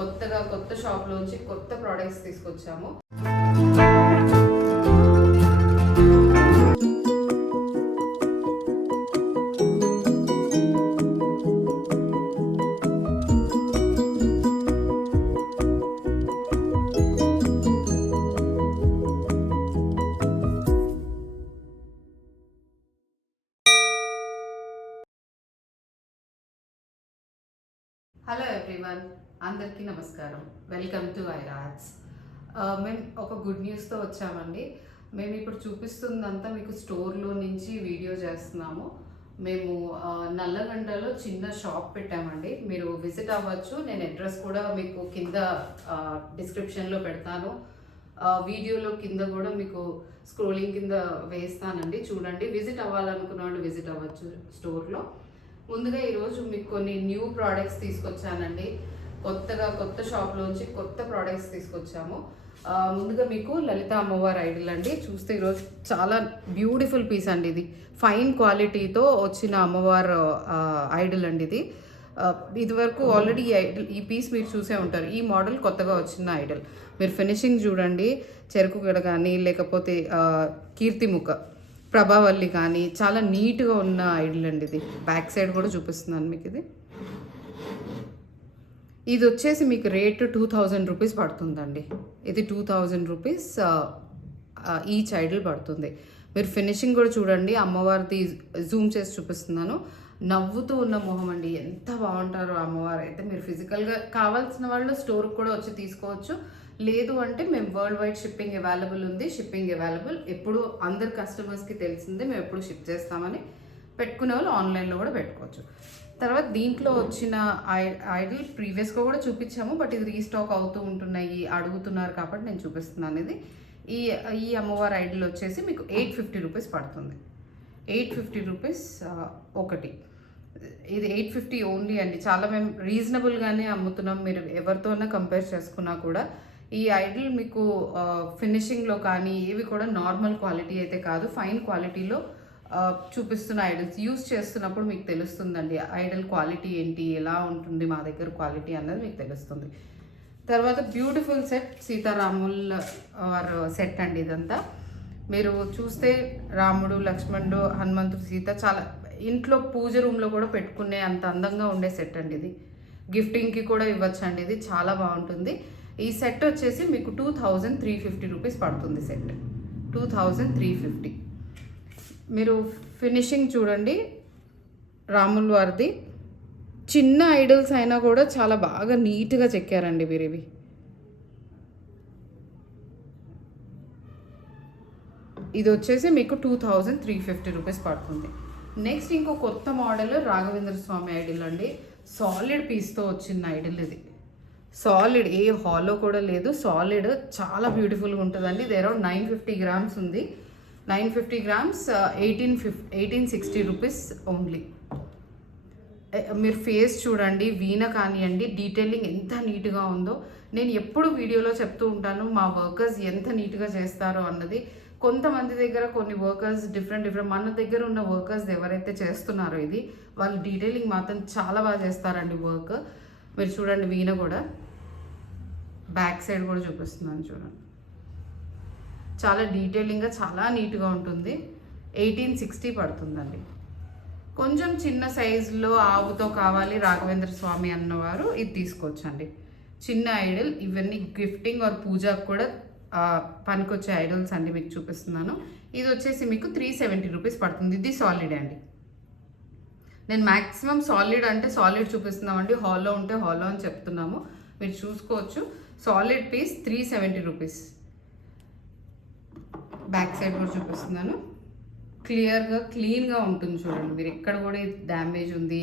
కొత్త షాప్లోంచి కొత్త ప్రోడక్ట్స్ తీసుకొచ్చాము. హలో ఎవ్రీవన్, అందరికీ నమస్కారం. వెల్కమ్ టు ఐరాట్స్. మేము ఒక గుడ్ న్యూస్తో వచ్చామండి. మేము ఇప్పుడు చూపిస్తుందంతా మీకు స్టోర్లో నుంచి వీడియో చేస్తున్నాము. మేము నల్లగండలో చిన్న షాప్ పెట్టామండి. మీరు విజిట్ అవ్వచ్చు. నేను అడ్రస్ కూడా మీకు కింద డిస్క్రిప్షన్లో పెడతాను. వీడియోలో కింద కూడా మీకు స్క్రోలింగ్ కింద వేస్తానండి, చూడండి. విజిట్ అవ్వాలనుకున్న వాళ్ళు విజిట్ అవ్వచ్చు స్టోర్లో. ముందుగా ఈరోజు మీకు కొన్ని న్యూ ప్రోడక్ట్స్ తీసుకొచ్చానండి. కొత్త షాప్లోంచి కొత్త ప్రోడక్ట్స్ తీసుకొచ్చాము. ముందుగా మీకు లలిత అమ్మవారి ఐడల్ అండి. చూస్తే ఈరోజు చాలా బ్యూటిఫుల్ పీస్ అండి. ఇది ఫైన్ క్వాలిటీతో వచ్చిన అమ్మవారు ఐడల్ అండి. ఇది వరకు ఆల్రెడీ ఈ పీస్ మీరు చూసే ఉంటారు. ఈ మోడల్ కొత్తగా వచ్చిన ఐడల్. మీరు ఫినిషింగ్ చూడండి, చెరుకు గడ కానీ లేకపోతే కీర్తిముఖ ప్రభావల్లి కానీ చాలా నీట్గా ఉన్న ఐడల్ అండి. ఇది బ్యాక్ సైడ్ కూడా చూపిస్తున్నాను మీకు. ఇది వచ్చేసి మీకు రేట్ 2000 రూపీస్ పడుతుందండి. ఇది 2000 రూపీస్ ఈచ్ ఐడల్ పడుతుంది. మీరు ఫినిషింగ్ కూడా చూడండి. అమ్మవారిది జూమ్ చేసి చూపిస్తున్నాను. నవ్వుతూ ఉన్న మొహం అండి, ఎంత బాగుంటారో అమ్మవారు అయితే. మీరు ఫిజికల్గా కావాల్సిన వాళ్ళు స్టోర్కి కూడా వచ్చి తీసుకోవచ్చు. లేదు అంటే మేము వరల్డ్ వైడ్ షిప్పింగ్ అవైలబుల్ ఉంది. షిప్పింగ్ అవైలబుల్ ఎప్పుడు అందరు కస్టమర్స్కి తెలిసిందే, మేము ఎప్పుడు షిప్ చేస్తామని. పెట్టుకునే వాళ్ళు ఆన్లైన్లో కూడా పెట్టుకోవచ్చు. తర్వాత దీంట్లో వచ్చిన ఐడల్ ప్రీవియస్గా కూడా చూపించాము, బట్ ఇది రీస్టాక్ అవుతూ ఉంటున్నాయి, అడుగుతున్నారు కాబట్టి నేను చూపిస్తున్నాను. ఇది ఈ అమ్మవారి ఐడల్ వచ్చేసి మీకు 850 రూపీస్ పడుతుంది. 850 రూపీస్ ఒకటి. ఇది 850 ఓన్లీ అండి. చాలా మేము రీజనబుల్గానే అమ్ముతున్నాం. మీరు ఎవరితోనే కంపేర్ చేసుకున్నా కూడా ఈ ఐడల్ మీకు ఫినిషింగ్లో కానీ ఏవి కూడా నార్మల్ క్వాలిటీ అయితే కాదు, ఫైన్ క్వాలిటీలో చూపిస్తున్న ఐడల్స్. యూస్ చేస్తున్నప్పుడు మీకు తెలుస్తుందండి ఐడల్ క్వాలిటీ ఏంటి, ఎలా ఉంటుంది మా దగ్గర క్వాలిటీ అన్నది మీకు తెలుస్తుంది. తర్వాత బ్యూటిఫుల్ సెట్ సీతారాముల సెట్ అండి. ఇదంతా మీరు చూస్తే రాముడు, లక్ష్మణుడు, హనుమంతుడు, సీత చాలా ఇంట్లో పూజ రూమ్లో కూడా పెట్టుకునే అంత అందంగా ఉండే సెట్ అండి. ఇది గిఫ్టింగ్కి కూడా ఇవ్వచ్చు అండి. ఇది చాలా బాగుంటుంది. ఈ సెట్ వచ్చేసి మీకు 2350 రూపీస్ పడుతుంది. సెట్ 2350. మీరు ఫినిషింగ్ చూడండి, రాముల వారిది చిన్న ఐడల్స్ అయినా కూడా చాలా బాగా నీట్గా చెక్కారండి మీరు. ఇవి ఇది వచ్చేసి మీకు 2350 రూపీస్ పడుతుంది. నెక్స్ట్ ఇంకో కొత్త మోడల్ రాఘవేంద్ర స్వామి ఐడల్ అండి. సాలిడ్ పీస్తో వచ్చిన ఐడల్ ఇది. సాలిడ్, ఏ హాలో కూడా లేదు, సాలిడ్ చాలా బ్యూటిఫుల్గా ఉంటుందండి. ఇది అరౌండ్ 950 గ్రామ్స్ ఉంది. 950 గ్రామ్స్ 1860 రూపీస్ ఓన్లీ. మీరు ఫేస్ చూడండి, వీణ కానివ్వండి, డీటెయిలింగ్ ఎంత నీట్గా ఉందో. నేను ఎప్పుడు వీడియోలో చెప్తూ ఉంటాను మా వర్కర్స్ ఎంత నీట్గా చేస్తారో అన్నది. కొంతమంది దగ్గర కొన్ని వర్కర్స్ డిఫరెంట్ మన దగ్గర ఉన్న వర్కర్స్ ఎవరైతే చేస్తున్నారో ఇది, వాళ్ళు డీటెయిలింగ్ మాత్రం చాలా బాగా చేస్తారండి వర్క్. మీరు చూడండి, వీణ కూడా బ్యాక్ సైడ్ కూడా చూపిస్తున్నాను చూడండి. చాలా డీటెయిలింగ్గా చాలా నీట్గా ఉంటుంది. 1860 పడుతుందండి. కొంచెం చిన్న సైజులో ఆవుతో కావాలి రాఘవేంద్ర స్వామి అన్నవారు ఇది తీసుకోవచ్చండి. చిన్న ఐడల్. ఇవన్నీ గిఫ్టింగ్ ఆర్ పూజకు కూడా పనికొచ్చే ఐడల్స్ అండి. మీకు చూపిస్తున్నాను. ఇది వచ్చేసి మీకు 370 రూపీస్ పడుతుంది. ఇది సాలిడ్ అండి. నేను మ్యాక్సిమం సాలిడ్ అంటే సాలిడ్ చూపిస్తున్నామండి. హాల్లో ఉంటే హాల్లో అని చెప్తున్నాము, మీరు చూసుకోవచ్చు. Solid piece 370 rupees. Back side కూడా చూపిస్తున్నాను. క్లీన్గా ఉంటుంది చూడండి. మీరు ఎక్కడ కూడా డ్యామేజ్ ఉంది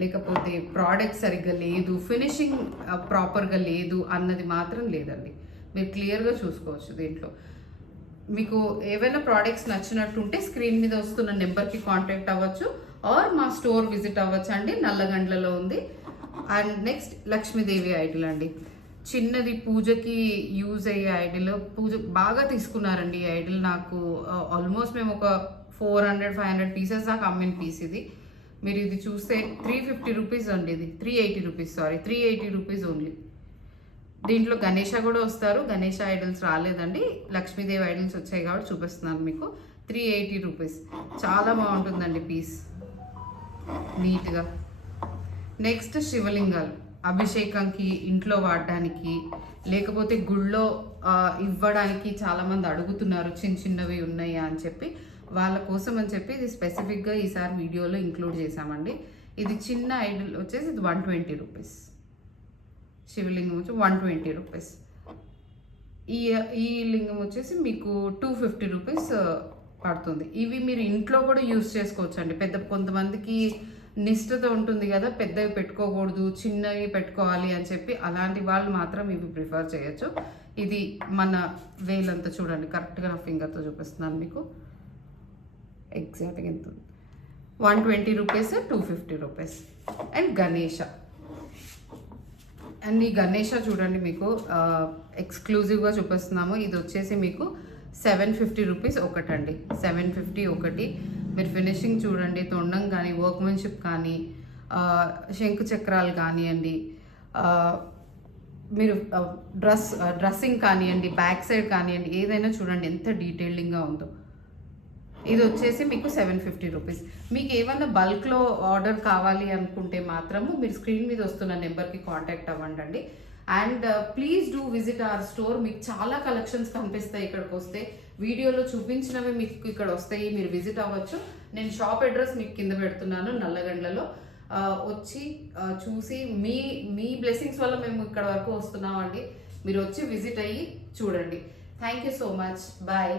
లేకపోతే ప్రోడక్ట్ సరిగ్గా లేదు, ఫినిషింగ్ ప్రాపర్గా లేదు అన్నది మాత్రం లేదండి. మీరు క్లియర్గా చూసుకోవచ్చు. దీంట్లో మీకు ఏవైనా ప్రోడక్ట్స్ నచ్చినట్టుంటే స్క్రీన్ మీద వస్తున్న నెంబర్కి కాంటాక్ట్ అవ్వచ్చు ఆర్ మా స్టోర్ విజిట్ అవ్వచ్చు అండి. నల్లగండ్లలో ఉంది. అండ్ నెక్స్ట్ లక్ష్మీదేవి ఐడల్ అండి. చిన్నది పూజకి యూజ్ అయ్యే ఐడల్. పూజ బాగా తీసుకున్నారండి ఈ ఐడల్. నాకు ఆల్మోస్ట్ మేము ఒక 400-500 పీసెస్ దాకా అమ్మిన పీస్ ఇది. మీరు ఇది చూస్తే 350 రూపీస్ అండి. ఇది 380 రూపీస్, సారీ 380 రూపీస్ ఓన్లీ. దీంట్లో గణేష కూడా వస్తారు. గణేష ఐడల్స్ రాలేదండి, లక్ష్మీదేవి ఐడల్స్ వచ్చాయి కాబట్టి చూపిస్తున్నాను మీకు. 380 రూపీస్. చాలా బాగుంటుందండి పీస్, నీట్గా. నెక్స్ట్ శివలింగాలు, అభిషేకంకి, ఇంట్లో వాడడానికి, లేకపోతే గుళ్ళో ఇవ్వడానికి చాలామంది అడుగుతున్నారు చిన్న చిన్నవి ఉన్నాయా అని చెప్పి. వాళ్ళ కోసం అని చెప్పి ఇది స్పెసిఫిక్గా ఈసారి వీడియోలో ఇంక్లూడ్ చేశామండి. ఇది చిన్న ఐడల్ వచ్చేసి ఇది 120 రూపీస్. శివలింగం వచ్చి 120 రూపీస్. ఈ లింగం వచ్చేసి మీకు 250 రూపీస్ పడుతుంది. ఇవి మీరు ఇంట్లో కూడా యూస్ చేసుకోవచ్చు అండి. కొంతమందికి నిష్ఠత ఉంటుంది కదా, పెద్దవి పెట్టుకోకూడదు, చిన్నవి పెట్టుకోవాలి అని చెప్పి, అలాంటి వాళ్ళు మాత్రం ఇవి ప్రిఫర్ చేయొచ్చు. ఇది మన వేలంతా చూడండి, కరెక్ట్గా నా ఫింగర్తో చూపిస్తున్నాను మీకు. ఎగ్జాక్ట్గా ఎంత, 120 rupees, 250 rupees. And Ganesha, and ఈ గణేష చూడండి మీకు ఎక్స్క్లూజివ్గా చూపిస్తున్నాము. ఇది వచ్చేసి మీకు 750 రూపీస్ ఒకటండి. 750 ఒకటి. మీరు ఫినిషింగ్ చూడండి, తొండం కానీ, వర్క్మెన్షిప్ కానీ, శంకు చక్రాలు కానివ్వండి, మీరు డ్రెస్సింగ్ కానివ్వండి, బ్యాక్ సైడ్ కానివ్వండి, ఏదైనా చూడండి ఎంత డీటెయిలింగ్గా ఉందో. ఇది వచ్చేసి మీకు 750 రూపీస్. మీకు ఏమన్నా బల్క్లో ఆర్డర్ కావాలి అనుకుంటే మాత్రము మీరు స్క్రీన్ మీద వస్తున్న నెంబర్కి కాంటాక్ట్ అవ్వండి. And please do visit our store. మీకు చాలా కలెక్షన్స్ కనిపిస్తాయి ఇక్కడికి వస్తే. వీడియోలో చూపించినవి మీకు ఇక్కడ వస్తాయి, మీరు విజిట్ అవ్వచ్చు. నేను షాప్ అడ్రస్ మీకు కింద పెడుతున్నాను, నల్లగండ్లలో. వచ్చి చూసి మీ బ్లెస్సింగ్స్ వల్ల మేము ఇక్కడ వరకు వస్తున్నామండి. మీరు వచ్చి విజిట్ అయ్యి చూడండి. Thank you so much. Bye.